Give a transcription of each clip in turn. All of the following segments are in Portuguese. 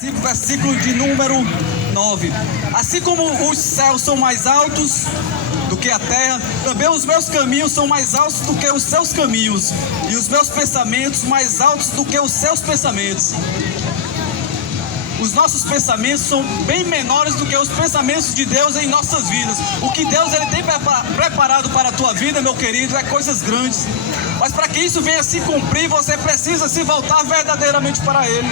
Versículo de número 9. Assim como os céus são mais altos do que a terra, também os meus caminhos são mais altos do que os seus caminhos, e os meus pensamentos mais altos do que os seus pensamentos. Os nossos pensamentos são bem menores do que os pensamentos de Deus em nossas vidas. O que Deus ele tem preparado para a tua vida, meu querido, é coisas grandes. Mas para que isso venha se cumprir, você precisa se voltar verdadeiramente para Ele.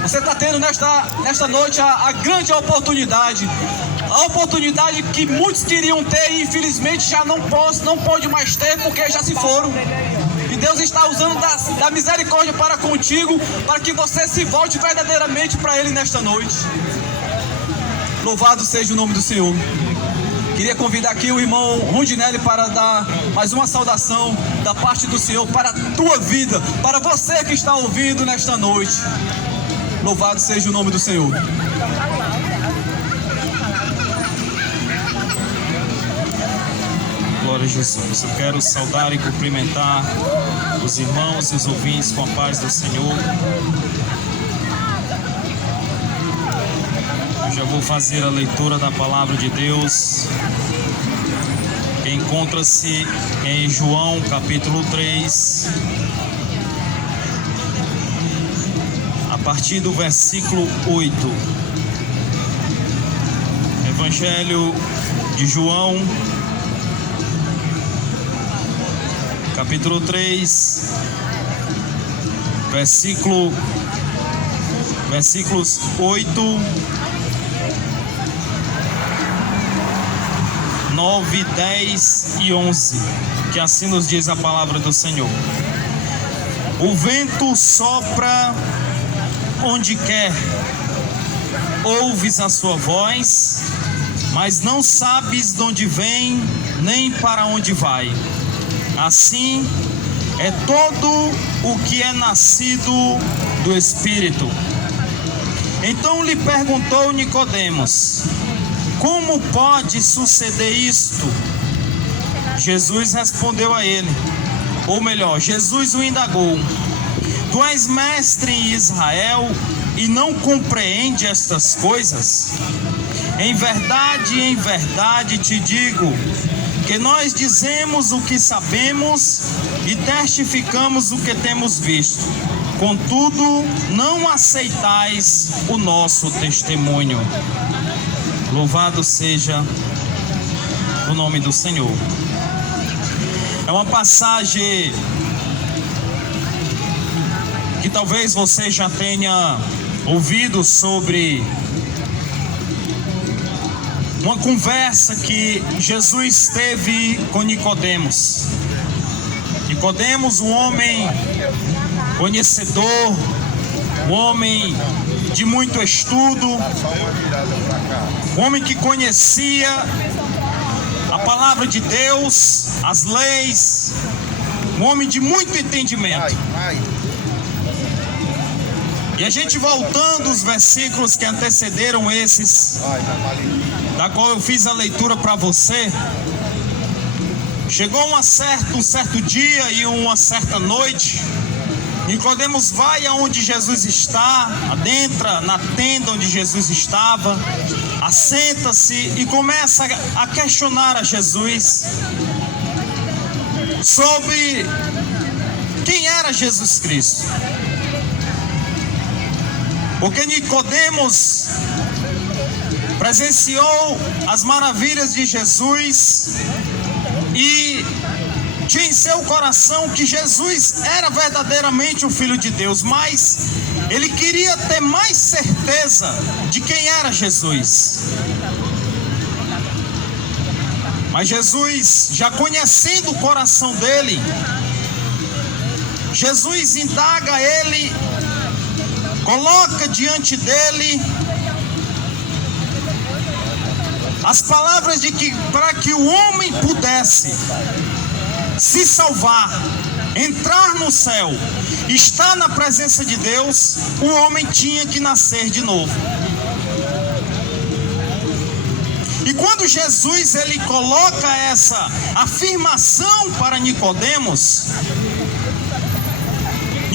Você está tendo nesta noite a grande oportunidade. A oportunidade que muitos queriam ter e infelizmente já não pode mais ter porque já se foram. E Deus está usando da misericórdia para contigo, para que você se volte verdadeiramente para Ele nesta noite. Louvado seja o nome do Senhor. Queria convidar aqui o irmão Rondinelli para dar mais uma saudação da parte do Senhor para a tua vida, para você que está ouvindo nesta noite. Louvado seja o nome do Senhor. Glória a Jesus. Eu quero saudar e cumprimentar os irmãos e os ouvintes com a paz do Senhor. Eu já vou fazer a leitura da palavra de Deus, que encontra-se em João capítulo 3, a partir do versículo 8. Evangelho de João, capítulo 3, versículos 8, 9, 10 e 11, que assim nos diz a palavra do Senhor. O vento sopra onde quer, ouves a sua voz, mas não sabes de onde vem, nem para onde vai. Assim é todo o que é nascido do Espírito. Então lhe perguntou Nicodemos: como pode suceder isto? Jesus respondeu a ele, ou melhor, Jesus o indagou: tu és mestre em Israel e não compreende estas coisas? Em verdade te digo que nós dizemos o que sabemos e testificamos o que temos visto. Contudo, não aceitais o nosso testemunho. Louvado seja o nome do Senhor. É uma passagem que talvez você já tenha ouvido sobre uma conversa que Jesus teve com Nicodemos. Nicodemos, um homem conhecedor, um homem de muito estudo, um homem que conhecia a palavra de Deus, as leis, um homem de muito entendimento. E a gente voltando os versículos que antecederam esses, da qual eu fiz a leitura para você, chegou um certo dia e uma certa noite, Nicodemos vai aonde Jesus está, adentra na tenda onde Jesus estava, assenta-se e começa a questionar a Jesus sobre quem era Jesus Cristo. Porque Nicodemos presenciou as maravilhas de Jesus e tinha em seu coração que Jesus era verdadeiramente o Filho de Deus, mas ele queria ter mais certeza de quem era Jesus. Mas Jesus, já conhecendo o coração dele, Jesus indaga ele, coloca diante dele as palavras de que para que o homem pudesse se salvar, entrar no céu, estar na presença de Deus, o homem tinha que nascer de novo. E quando Jesus ele coloca essa afirmação para Nicodemos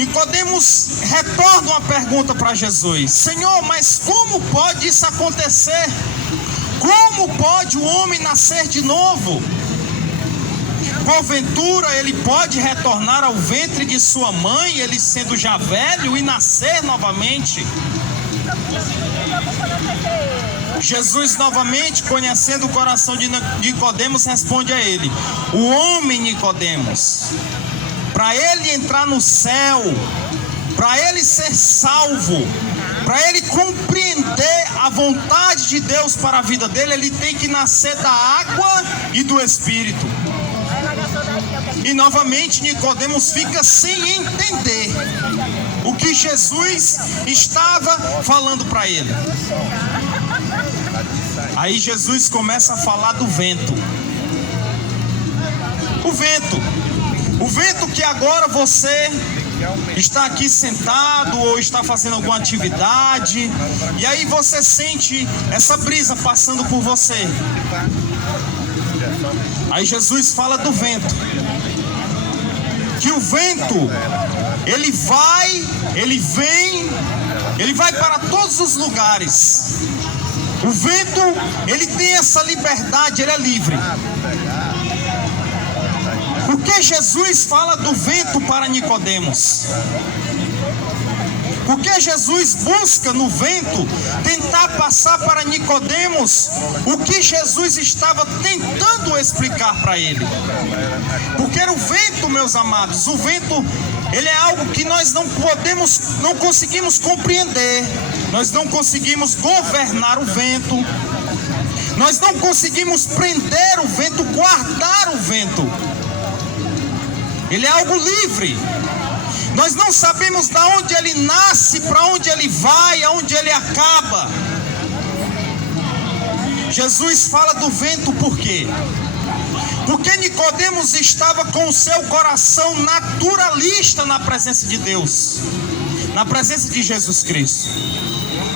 Nicodemos retorna uma pergunta para Jesus: Senhor, mas como pode isso acontecer? Como pode o homem nascer de novo? Porventura ele pode retornar ao ventre de sua mãe, ele sendo já velho, e nascer novamente? Jesus novamente, conhecendo o coração de Nicodemos, responde a ele: o homem, Nicodemos, para ele entrar no céu, para ele ser salvo, para ele compreender a vontade de Deus para a vida dele, ele tem que nascer da água e do Espírito. E novamente Nicodemos fica sem entender o que Jesus estava falando para ele. Aí Jesus começa a falar do vento. O vento que agora você está aqui sentado ou está fazendo alguma atividade, e aí você sente essa brisa passando por você. Aí Jesus fala do vento, que o vento, ele vem, ele vai para todos os lugares. O vento, ele tem essa liberdade, ele é livre. Por que Jesus fala do vento para Nicodemos? Porque Jesus busca no vento tentar passar para Nicodemos o que Jesus estava tentando explicar para ele. Porque o vento, meus amados, o vento, ele é algo que nós não conseguimos compreender. Nós não conseguimos governar o vento. Nós não conseguimos prender o vento, guardar o vento. Ele é algo livre. Nós não sabemos de onde ele nasce, para onde ele vai, aonde ele acaba. Jesus fala do vento por quê? Porque Nicodemos estava com o seu coração naturalista na presença de Deus, na presença de Jesus Cristo.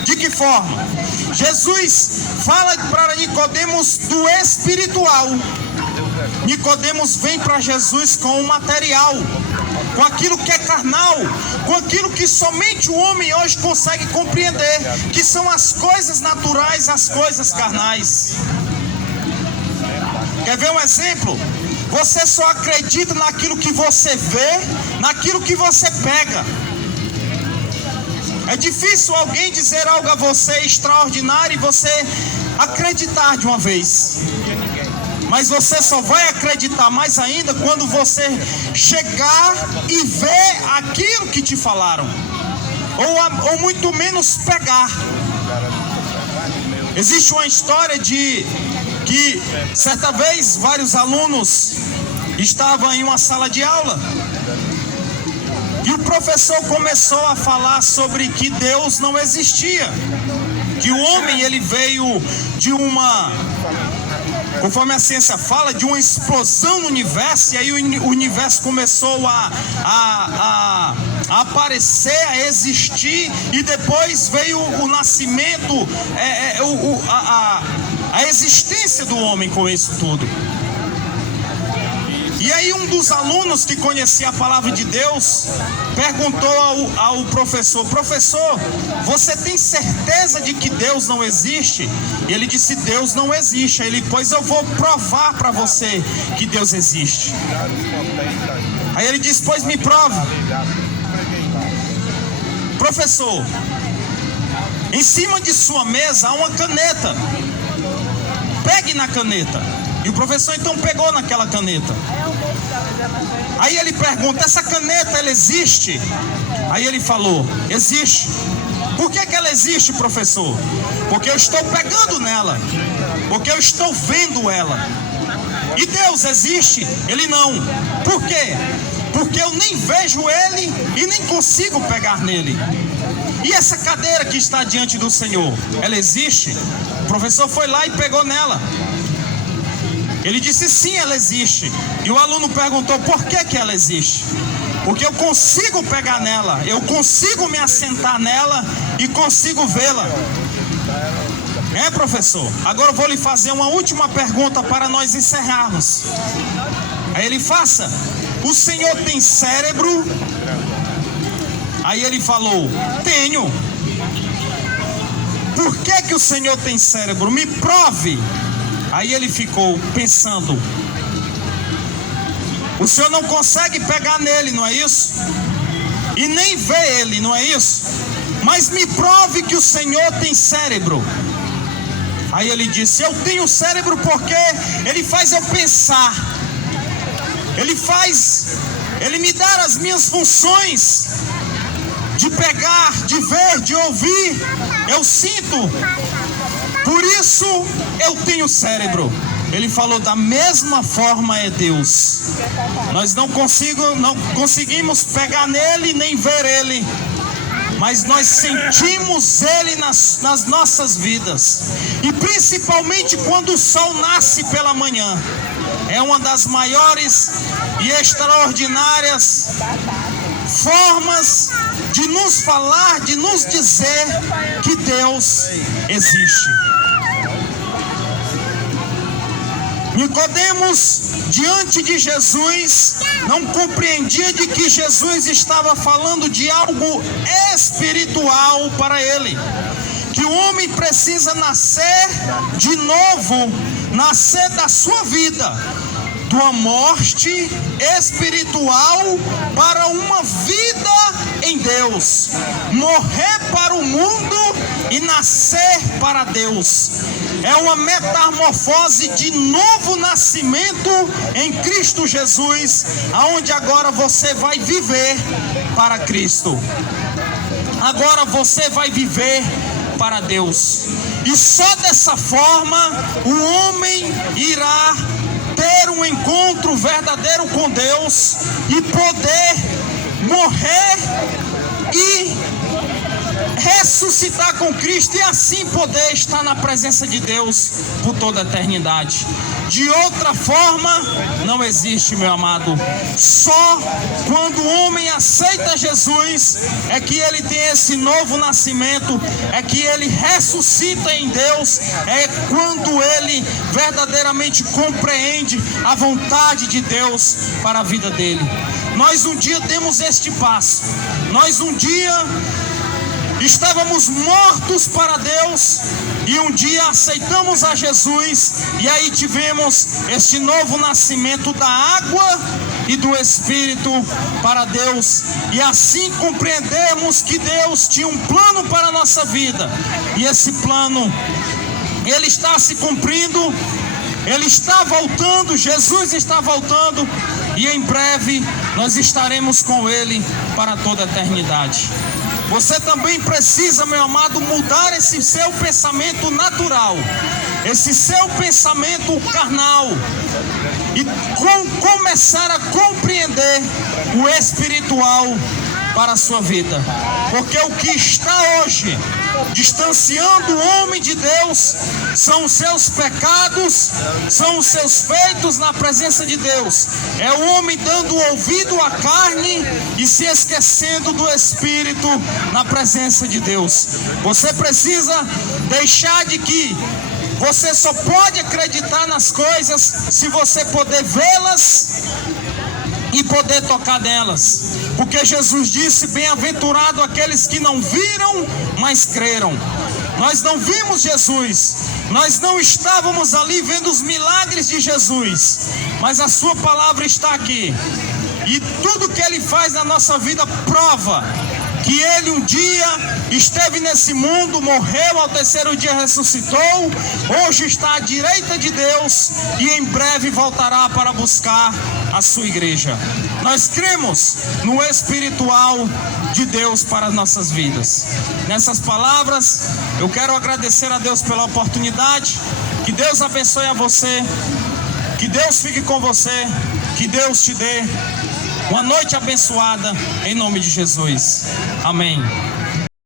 De que forma? Jesus fala para Nicodemos do espiritual. Nicodemos vem para Jesus com o material, com aquilo que é carnal, com aquilo que somente o homem hoje consegue compreender, que são as coisas naturais, as coisas carnais. Quer ver um exemplo? Você só acredita naquilo que você vê, naquilo que você pega. É difícil alguém dizer algo a você extraordinário e você acreditar de uma vez. Mas você só vai acreditar mais ainda quando você chegar e ver aquilo que te falaram, ou muito menos pegar. Existe uma história de que certa vez vários alunos estavam em uma sala de aula e o professor começou a falar sobre que Deus não existia, que o homem ele veio de uma, conforme a ciência fala, de uma explosão no universo, e aí o universo começou a aparecer, a existir, e depois veio o nascimento, a existência do homem com isso tudo. E aí um dos alunos que conhecia a palavra de Deus perguntou ao professor: professor, você tem certeza de que Deus não existe? E ele disse: Deus não existe. Aí ele: pois eu vou provar para você que Deus existe. Aí ele disse: pois me prove. Professor, em cima de sua mesa há uma caneta, pegue na caneta. E o professor então pegou naquela caneta. Aí ele pergunta: essa caneta, ela existe? Aí ele falou: existe. Por que ela existe, professor? Porque eu estou pegando nela, porque eu estou vendo ela. E Deus existe? Ele não. Por quê? Porque eu nem vejo ele e nem consigo pegar nele. E essa cadeira que está diante do Senhor, ela existe? O professor foi lá e pegou nela. Ele disse: sim, ela existe. E o aluno perguntou: por que ela existe? Porque eu consigo pegar nela, eu consigo me assentar nela e consigo vê-la. É, professor? Agora eu vou lhe fazer uma última pergunta para nós encerrarmos. Aí ele: faça. O Senhor tem cérebro? Aí ele falou: tenho. Por que o Senhor tem cérebro? Me prove. Aí ele ficou pensando: o Senhor não consegue pegar nele, não é isso? E nem ver ele, não é isso? Mas me prove que o Senhor tem cérebro. Aí ele disse: eu tenho cérebro porque ele faz eu pensar. Ele me dá as minhas funções de pegar, de ver, de ouvir. Eu sinto. Por isso eu tenho cérebro. Ele falou: da mesma forma é Deus. Nós não conseguimos pegar nele nem ver ele, mas nós sentimos ele nas nossas vidas. E principalmente quando o sol nasce pela manhã. É uma das maiores e extraordinárias formas de nos falar, de nos dizer que Deus existe. Nicodemos, diante de Jesus, não compreendia de que Jesus estava falando de algo espiritual para ele. Que o homem precisa nascer de novo, nascer da sua vida, de uma morte espiritual para uma vida em Deus, morrer para o mundo e nascer para Deus. É uma metamorfose de novo nascimento em Cristo Jesus, aonde agora você vai viver para Cristo. Agora você vai viver para Deus. E só dessa forma o homem irá ter um encontro verdadeiro com Deus e poder morrer e ressuscitar com Cristo, e assim poder estar na presença de Deus por toda a eternidade. De outra forma não existe, meu amado. Só quando o homem aceita Jesus é que ele tem esse novo nascimento, é que ele ressuscita em Deus, é quando ele verdadeiramente compreende a vontade de Deus para a vida dele. Nós um dia demos este passo. Nós um dia estávamos mortos para Deus e um dia aceitamos a Jesus, e aí tivemos este novo nascimento da água e do Espírito para Deus, e assim compreendemos que Deus tinha um plano para a nossa vida, e esse plano ele está se cumprindo. Ele está voltando, Jesus está voltando, e em breve nós estaremos com Ele para toda a eternidade. Você também precisa, meu amado, mudar esse seu pensamento natural, esse seu pensamento carnal, e começar a compreender o espiritual para a sua vida. Porque o que está hoje distanciando o homem de Deus são os seus pecados, são os seus feitos na presença de Deus. É o homem dando ouvido à carne e se esquecendo do Espírito na presença de Deus. Você precisa deixar de que você só pode acreditar nas coisas se você poder vê-las e poder tocar nelas. Porque Jesus disse: bem-aventurado aqueles que não viram, mas creram. Nós não vimos Jesus, nós não estávamos ali vendo os milagres de Jesus, mas a sua palavra está aqui, e tudo que Ele faz na nossa vida prova que Ele um dia esteve nesse mundo, morreu, ao terceiro dia ressuscitou, hoje está à direita de Deus e em breve voltará para buscar a sua igreja. Nós cremos no espiritual de Deus para as nossas vidas. Nessas palavras, eu quero agradecer a Deus pela oportunidade. Que Deus abençoe a você, que Deus fique com você, que Deus te dê uma noite abençoada, em nome de Jesus. Amém.